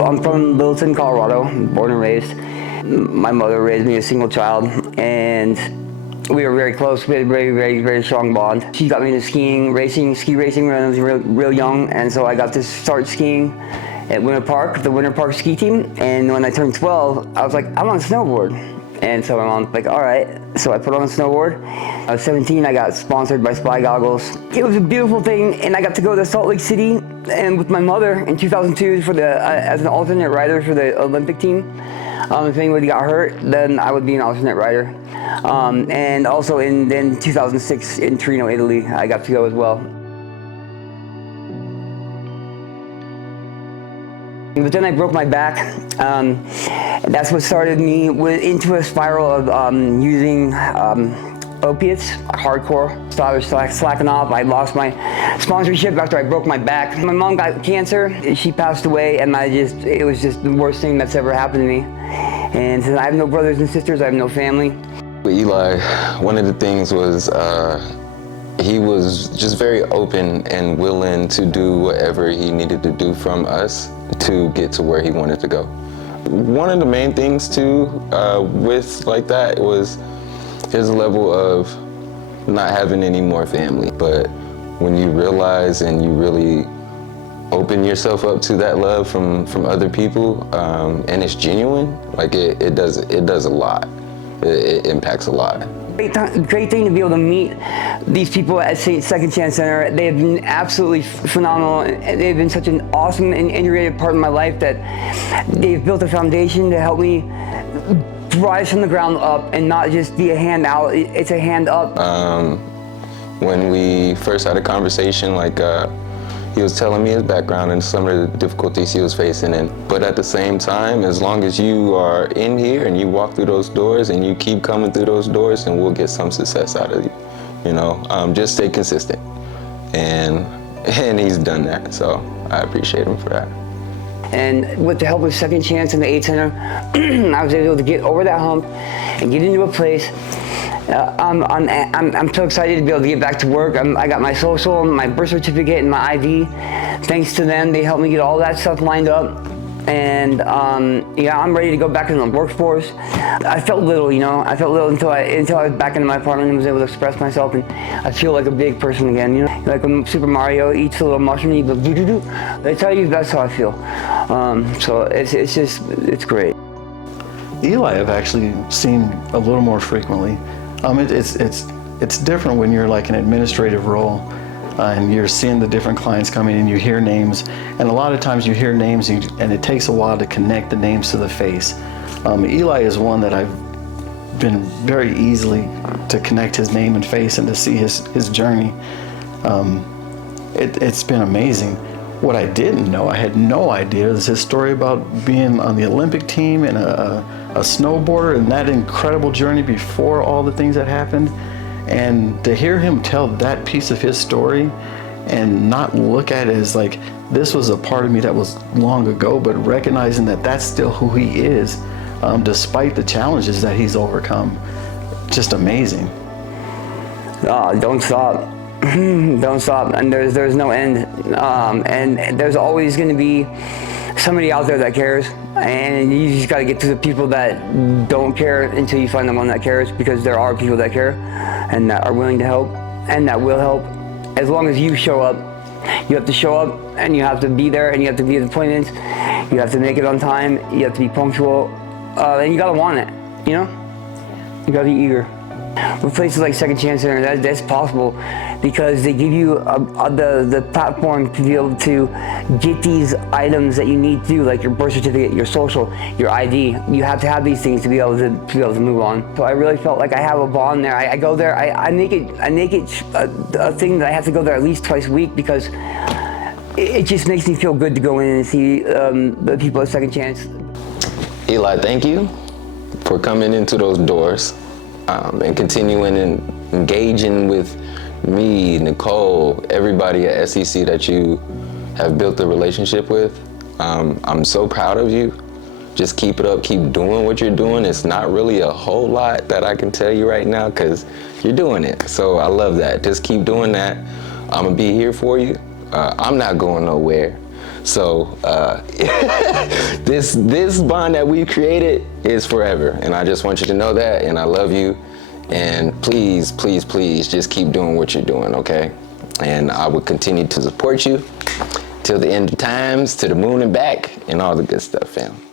I'm from Littleton, Colorado, born and raised. My mother raised me a single child, and we were very close. We had a very, very, very strong bond. She got me into ski racing when I was real young, and so I got to start skiing at Winter Park, the Winter Park ski team. And when I turned 12, I was like, I want to snowboard. And so my mom's like, all right. So I put on a snowboard. I was 17, I got sponsored by Spy Goggles. It was a beautiful thing, and I got to go to Salt Lake City and with my mother in 2002 for as an alternate rider for the Olympic team. If anybody got hurt, then I would be an alternate rider. And also in 2006 in Torino, Italy, I got to go as well. But then I broke my back. That's what started me into a spiral of using opiates, hardcore. So I was slacking off. I lost my sponsorship after I broke my back. My mom got cancer. She passed away, and it was just the worst thing that's ever happened to me. And since I have no brothers and sisters, I have no family. With Eli, one of the things was he was just very open and willing to do whatever he needed to do from us to get to where he wanted to go. One of the main things too with like that was his level of not having any more family. But when you realize and you really open yourself up to that love from other people, and it's genuine, like it does a lot. It impacts a lot. Great thing to be able to meet these people at Second Chance Center. They have been absolutely phenomenal. They've been such an awesome and integrated part of my life that they've built a foundation to help me rise from the ground up and not just be a hand out, it's a hand up. When we first had a conversation, he was telling me his background and some of the difficulties he was facing, but at the same time, as long as you are in here and you walk through those doors and you keep coming through those doors, and we'll get some success out of you. Just stay consistent, and he's done that. So I appreciate him for that. And with the help of Second Chance and the AIDS Center, I was able to get over that hump and get into a place. I'm so excited to be able to get back to work. I got my social, my birth certificate, and my ID. Thanks to them, they helped me get all that stuff lined up. And I'm ready to go back into the workforce. I felt little, until I was back into my apartment and was able to express myself, and I feel like a big person again. Like when Super Mario eats a little mushroom, he goes doo-doo-doo. They tell you that's how I feel. So it's great. Eli I've actually seen a little more frequently. It's different when you're like an administrative role and you're seeing the different clients coming and you hear names, and a lot of times you hear names and it takes a while to connect the names to the face. Eli is one that I've been very easily to connect his name and face and to see his journey. It's been amazing. What I didn't know, I had no idea, is his story about being on the Olympic team and a snowboarder and that incredible journey before all the things that happened. And to hear him tell that piece of his story and not look at it as like this was a part of me that was long ago, but recognizing that that's still who he is, despite the challenges that he's overcome. Just amazing. Don't stop. Don't stop. And there's no end. And there's always going to be somebody out there that cares. And you just got to get to the people that don't care until you find the one that cares, because there are people that care and that are willing to help and that will help. As long as you show up, you have to show up and you have to be there and you have to be at appointments. You have to make it on time. You have to be punctual. And you got to want it, You got to be eager. With places like Second Chance Center, that's possible because they give you the platform to be able to get these items that you need to do, like your birth certificate, your social, your ID. You have to have these things to be able to move on. So I really felt like I have a bond there. I go there. I make it a thing that I have to go there at least twice a week because it just makes me feel good to go in and see the people at Second Chance. Eli, thank you for coming into those doors. And continuing and engaging with me, Nicole, everybody at SCC that you have built a relationship with. I'm so proud of you. Just keep it up, keep doing what you're doing. It's not really a whole lot that I can tell you right now because you're doing it. So I love that. Just keep doing that. I'm gonna be here for you. I'm not going nowhere. So this bond that we've created is forever, and I just want you to know that, and I love you, and please, please, please just keep doing what you're doing, okay? And I will continue to support you till the end of times, to the moon and back, and all the good stuff, fam.